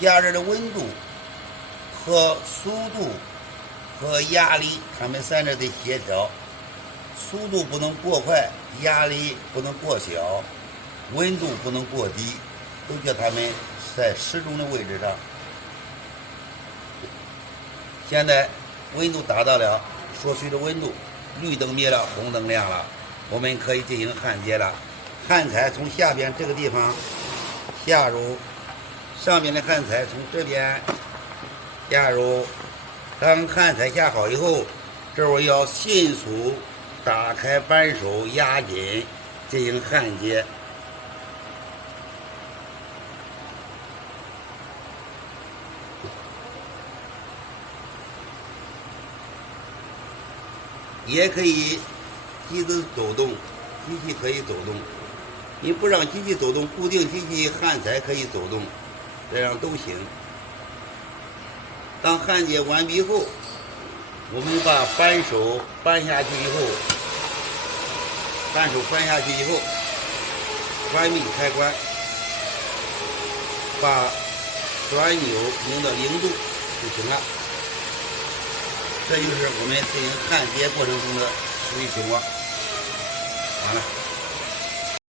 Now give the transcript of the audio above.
加热的温度和速度和压力，它们三者得协调。速度不能过快，压力不能过小，温度不能过低，都叫它们在适中的位置上。现在温度达到了所需的温度，绿灯灭了，红灯亮了，我们可以进行焊接了。焊材从下边这个地方下入，上面的焊材从这边下入。当焊材下好以后，这会儿要迅速打开扳手，压紧，进行焊接。也可以机子走动，机器可以走动。你不让机器走动，固定机器焊材可以走动，这样都行。当焊接完毕后，我们把扳手扳下去以后，关闭开关，把转钮拧到0度就行了。这就是我们进行焊接过程中的实际情况。完了。